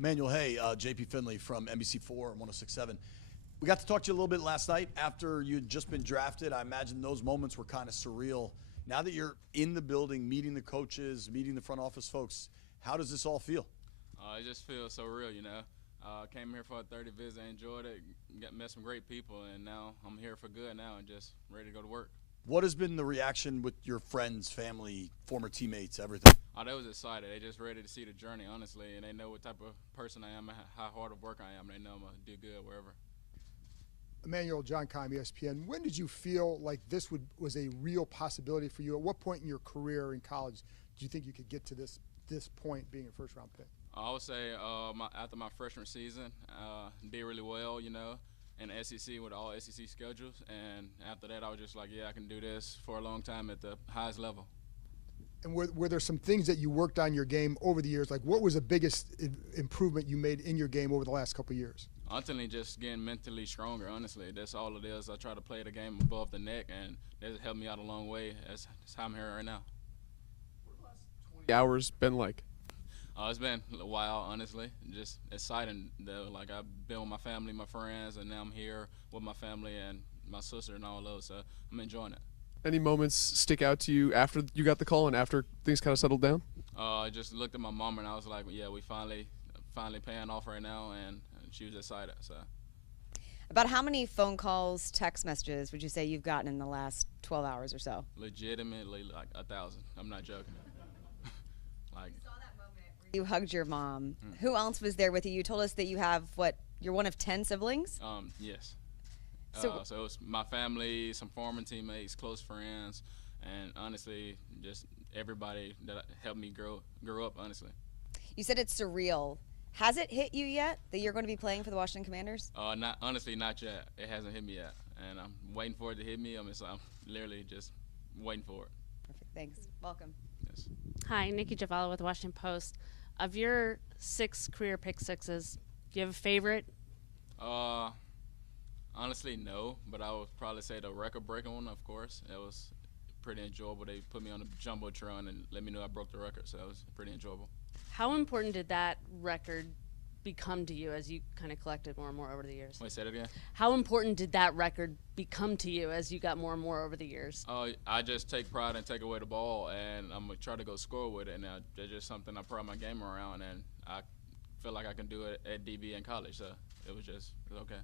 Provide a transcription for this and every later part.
Emmanuel, hey, JP Finley from NBC4 and 106.7. We got to talk to you a little bit last night after you'd just been drafted. I imagine those moments were kind of surreal. Now that you're in the building, meeting the coaches, meeting the front office folks, how does this all feel? It just feels so real, you know. Came here for a 30 visit, enjoyed it, met some great people, and now I'm here for good now and just ready to go to work. What has been the reaction with your friends, family, former teammates, everything? They was excited. They just ready to see the journey, honestly, and they know what type of person I am and how hard of work I am. They know I'm going to do good wherever. Emmanuel, John Keim, ESPN. When did you feel like this was a real possibility for you? At what point in your career in college do you think you could get to this point being a first-round pick? I would say after my freshman season, did really well, you know, in the SEC with all SEC schedules. And after that, I was just like, yeah, I can do this for a long time at the highest level. And were there some things that you worked on your game over the years? Like, what was the biggest improvement you made in your game over the last couple of years? Ultimately, just getting mentally stronger, honestly. That's all it is. I try to play the game above the neck, and that's helped me out a long way. That's how I'm here right now. What the last 20 hours been like? It's been a while, honestly. Just exciting, though. Like, I've been with my family, my friends, and now I'm here with my family and my sister and all those, so I'm enjoying it. Any moments stick out to you after you got the call and after things kind of settled down? I just looked at my mom and I was like, yeah, we finally paying off right now, and she was excited. So. About how many phone calls, text messages would you say you've gotten in the last 12 hours or so? Legitimately, like 1,000. I'm not joking. Like. I saw that moment where you hugged your mom. Who else was there with you? You told us that you have, you're one of 10 siblings? Yes. So it was my family, some former teammates, close friends, and honestly, just everybody that helped me grow up, honestly. You said it's surreal. Has it hit you yet that you're going to be playing for the Washington Commanders? Not yet. It hasn't hit me yet, and I'm waiting for it to hit me. I'm literally just waiting for it. Perfect. Thanks. Welcome. Yes. Hi, Nikki Javala with the Washington Post. Of your 6 career pick sixes, do you have a favorite? Honestly, no, but I would probably say the record-breaking one, of course. It was pretty enjoyable. They put me on the Jumbotron and let me know I broke the record, so it was pretty enjoyable. How important did that record become to you as you kind of collected more and more over the years? Wait, say it again? How important did that record become to you as you got more and more over the years? I just take pride and take away the ball, and I'm going to try to go score with it, and that's just something I pride my game around, and I feel like I can do it at DB in college, so it was okay.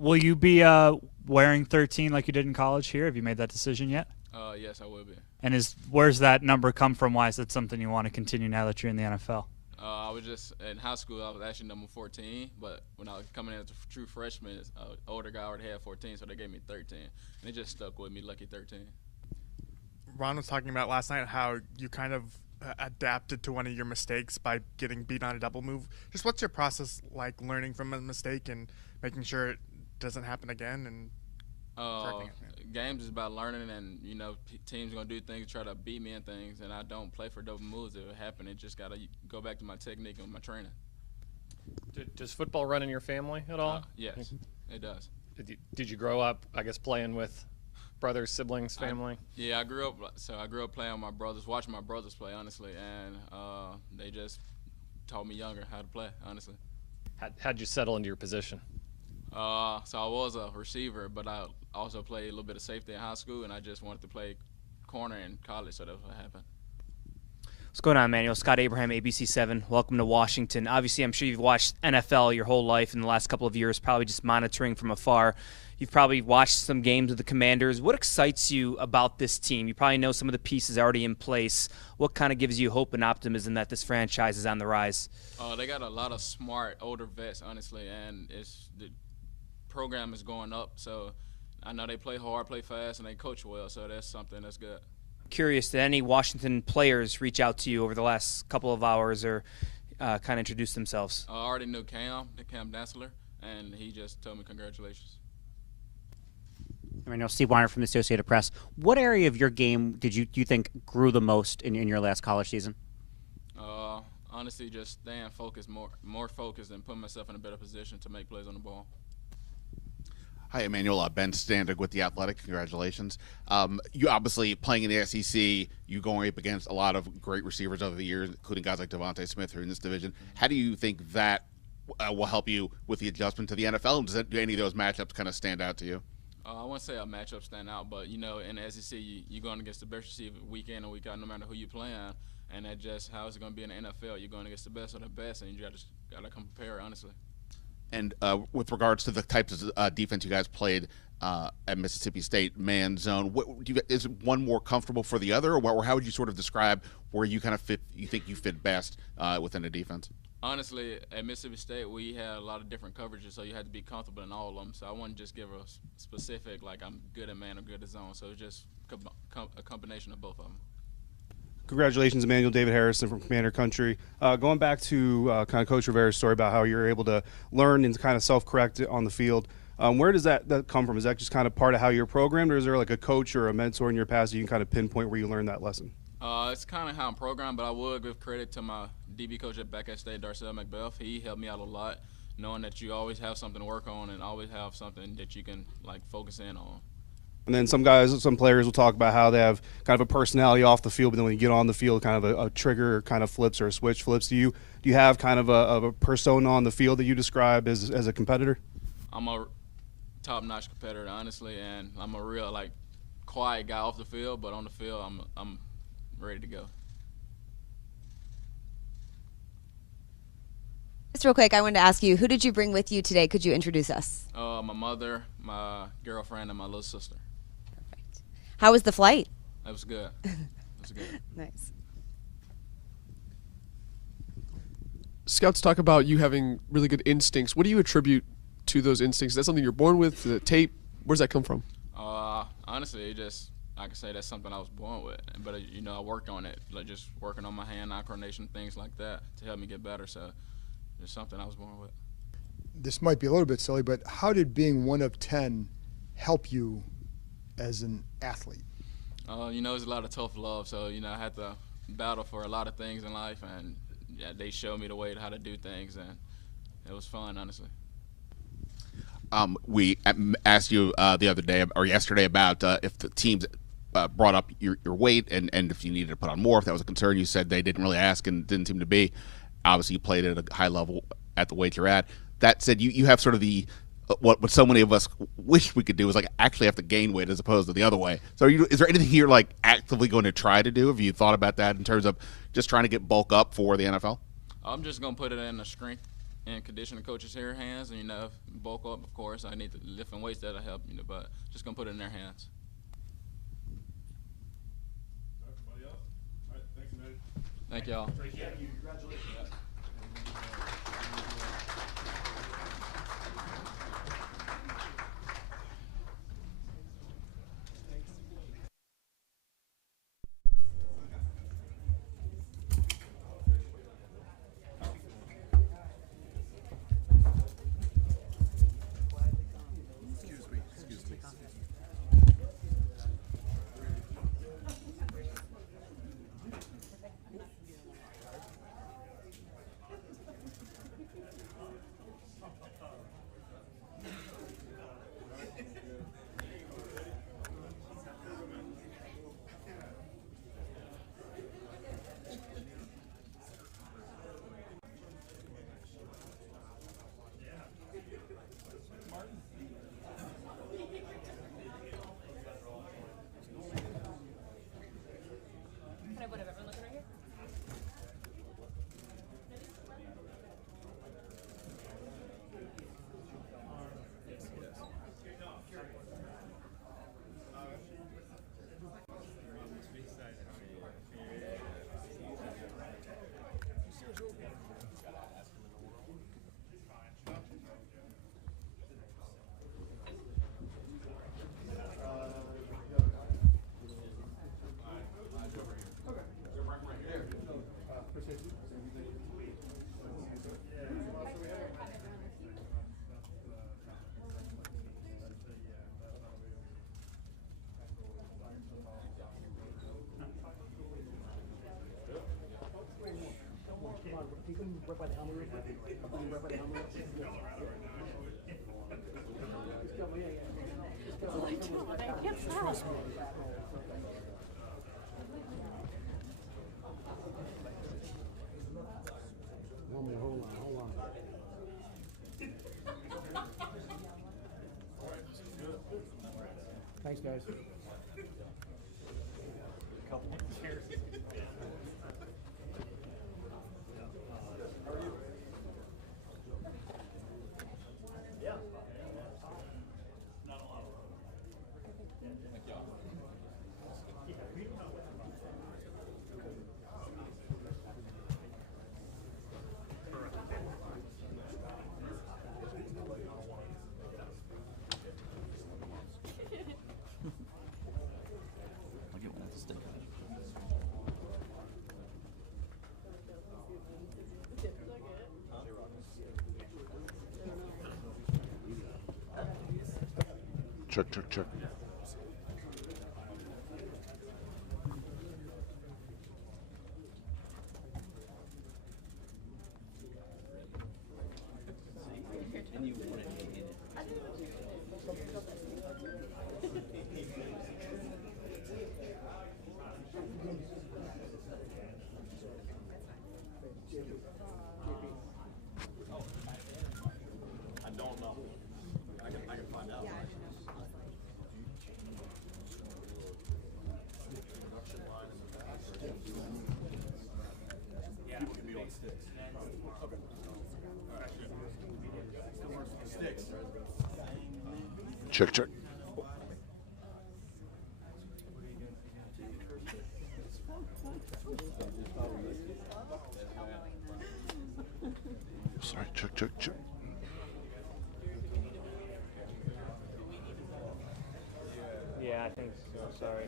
Will you be wearing 13 like you did in college here? Have you made that decision yet? Yes, I will be. And where's that number come from? Why is that something you want to continue now that you're in the NFL? I was just in high school. I was actually number 14, but when I was coming in as a true freshman, an older guy already had 14, so they gave me 13, and it just stuck with me. Lucky 13. Ron was talking about last night how you kind of adapted to one of your mistakes by getting beat on a double move. Just what's your process like learning from a mistake and making sure it doesn't happen again and correcting it? Games is about learning, and you know teams gonna do things, try to beat me in things, and I don't play for double moves. If it happen, it just gotta go back to my technique and my training. Does football run in your family at all? Yes, it does. Did you grow up, I guess, playing with brothers, siblings, family? I grew up playing with my brothers, watching my brothers play, honestly, and they just taught me younger how to play, honestly. How'd you settle into your position? So I was a receiver, but I also played a little bit of safety in high school, and I just wanted to play corner in college, so that's what happened. What's going on, Emmanuel? Scott Abraham, ABC7. Welcome to Washington. Obviously, I'm sure you've watched NFL your whole life in the last couple of years, probably just monitoring from afar. You've probably watched some games with the Commanders. What excites you about this team? You probably know some of the pieces already in place. What kind of gives you hope and optimism that this franchise is on the rise? They got a lot of smart, older vets, honestly, and the program is going up. So I know they play hard, play fast, and they coach well, so that's something that's good. Curious, did any Washington players reach out to you over the last couple of hours or kind of introduce themselves? I already knew Cam Dansler, and he just told me congratulations. I know Steve Weiner from the Associated Press. What area of your game do you think grew the most in your last college season? Honestly, just staying focused, more focused, and putting myself in a better position to make plays on the ball. Hi, Emmanuel. Ben Standig with The Athletic. Congratulations. You obviously playing in the SEC, you going up against a lot of great receivers over the years, including guys like Devontae Smith who are in this division. How do you think that will help you with the adjustment to the NFL? And do any of those matchups kind of stand out to you? I wouldn't say a matchup stand out, but, in the SEC, you're going against the best receiver week in and week out no matter who you're playing. And that's just how it's going to be in the NFL. You're going against the best of the best, and you got to come prepared, honestly. And with regards to the types of defense you guys played at Mississippi State, man, zone, is one more comfortable for the other, or how would you sort of describe where you kind of fit? You think you fit best within a defense? Honestly, at Mississippi State, we had a lot of different coverages, so you had to be comfortable in all of them. So I wouldn't just give a specific, like I'm good at man or good at zone. So it's just a combination of both of them. Congratulations, Emmanuel. David Harrison from Commander Country. Going back to kind of Coach Rivera's story about how you're able to learn and kind of self-correct on the field, where does that come from? Is that just kind of part of how you're programmed, or is there like a coach or a mentor in your past that you can kind of pinpoint where you learned that lesson? It's kind of how I'm programmed, but I would give credit to my DB coach at back at State, Darcel McBeth. He helped me out a lot, knowing that you always have something to work on and always have something that you can like focus in on. And then some players will talk about how they have kind of a personality off the field, but then when you get on the field, kind of a trigger kind of flips or a switch flips. Do you have kind of a persona on the field that you describe as a competitor? I'm a top-notch competitor, honestly, and I'm a real quiet guy off the field, but on the field, I'm ready to go. Just real quick, I wanted to ask you, who did you bring with you today? Could you introduce us? My mother, my girlfriend, and my little sister. Perfect. How was the flight? It was good. It was good. Nice. Scouts talk about you having really good instincts. What do you attribute to those instincts? Is that something you're born with? Is it tape? Where does that come from? Honestly, I can say that's something I was born with. But, I worked on it, like just working on my hand-eye coordination, things like that to help me get better. So it's something I was born with. This might be a little bit silly, but how did being one of 10 help you as an athlete? It's a lot of tough love. So, I had to battle for a lot of things in life, and they showed me the way how to do things, and it was fun, honestly. We asked you the other day or yesterday about if the teams brought up your weight and if you needed to put on more, if that was a concern. You said they didn't really ask and didn't seem to be. Obviously, you played at a high level at the weight you're at. That said, you have sort of the what so many of us wish we could do is actually have to gain weight as opposed to the other way. So is there anything you're actively going to try to do? Have you thought about that in terms of just trying to get bulk up for the NFL? I'm just going to put it in the strength and conditioning coaches' hands, and bulk up, of course. I need to lift weights that'll help, but just going to put it in their hands. Everybody else? All right, thanks, man. Thank y'all. Congratulations. right by the helmet. Right by the helmet. Yeah, yeah. Trust me. One more, hold on. Thanks, guys. Check. I don't know. I can find out. Production line in the back. People can be on sticks. Okay. All right. Sticks. Check. Sorry, check. Yeah, I think so. Sorry.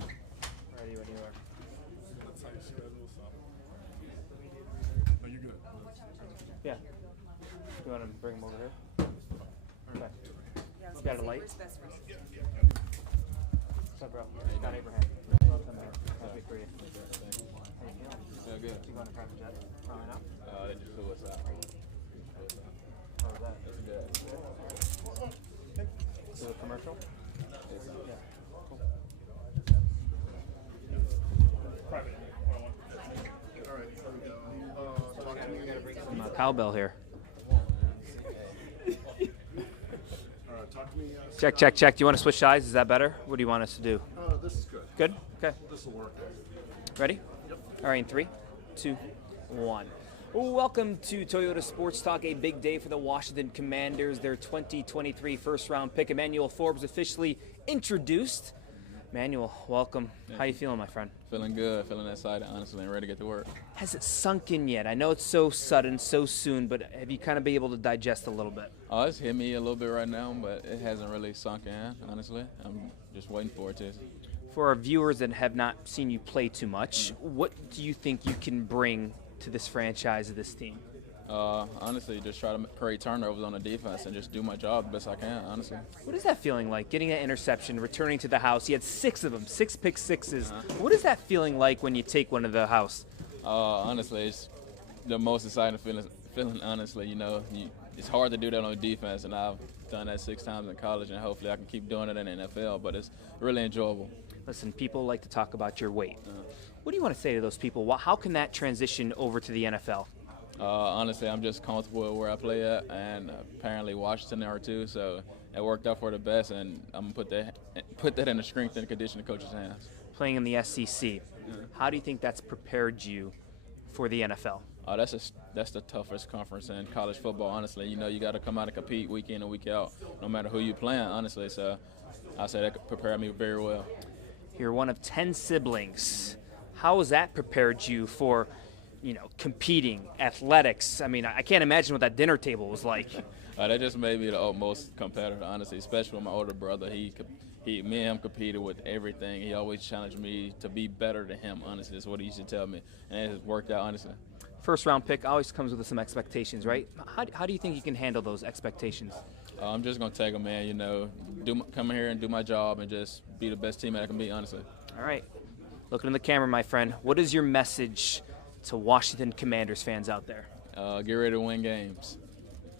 Ready when you are. No, you're good. Yeah. You want to bring him over here? Okay. You got a light? What's up, bro? Scott Abraham. Welcome here. Happy for you. How you feeling? Yeah, good. You going to private jet? Probably not. They just flew us out. How was that? That's good. Is it a commercial? Yeah. Cool. Private. All right. Some cowbell here. Talk to me. Check. Do you want to switch sides? Is that better? What do you want us to do? This is good. Good? Okay. This will work. Ready? Yep. All right, in 3, 2, 1. Welcome to Toyota Sports Talk, a big day for the Washington Commanders. Their 2023 first-round pick, Emmanuel Forbes, officially introduced. Emmanuel, welcome. Yeah. How you feeling, my friend? Feeling good, feeling excited, honestly, and ready to get to work. Has it sunk in yet? I know it's so sudden, so soon, but have you kind of been able to digest a little bit? Oh, it's hit me a little bit right now, but it hasn't really sunk in, honestly. I'm just waiting for it to. For our viewers that have not seen you play too much, what do you think you can bring to this franchise, of this team? Honestly, just try to create turnovers on the defense and just do my job the best I can, honestly. What is that feeling like, getting that interception, returning to the house? You had 6 of them, 6 pick sixes. What is that feeling like when you take one to the house? Honestly, it's the most exciting feeling honestly. You know, it's hard to do that on defense, and I've done that 6 times in college, and hopefully I can keep doing it in the NFL, but it's really enjoyable. Listen, people like to talk about your weight. What do you want to say to those people? How can that transition over to the NFL? Honestly, I'm just comfortable with where I play at, and apparently Washington are too, so it worked out for the best, and I'm going to put that in the strength and conditioning coach's hands. Playing in the SEC, how do you think that's prepared you for the NFL? That's the toughest conference in college football, honestly. You know, you got to come out and compete week in and week out, no matter who you're playing, honestly. So I say that prepared me very well. You're one of 10 siblings. How has that prepared you for, competing, athletics? I mean, I can't imagine what that dinner table was like. That just made me the utmost competitor, honestly, especially with my older brother. Me and him competed with everything. He always challenged me to be better than him, honestly. That's what he used to tell me, and it has worked out, honestly. First-round pick always comes with some expectations, right? How do you think you can handle those expectations? I'm just going to take them, man, come here and do my job and just be the best teammate I can be, honestly. All right. Looking in the camera, my friend, what is your message to Washington Commanders fans out there? Get ready to win games.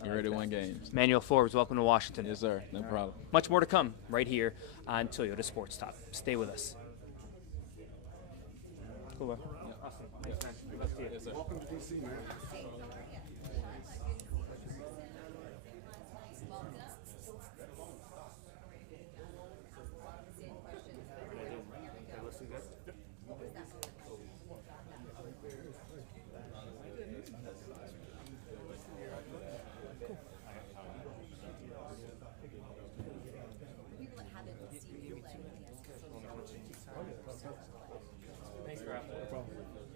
Get ready to win games. Emmanuel Forbes, welcome to Washington. Yes, sir. No problem. Much more to come right here on Toyota Sports Talk. Stay with us. Cool, bro. Awesome. Thanks, man. Yes, sir. Welcome to DC, man.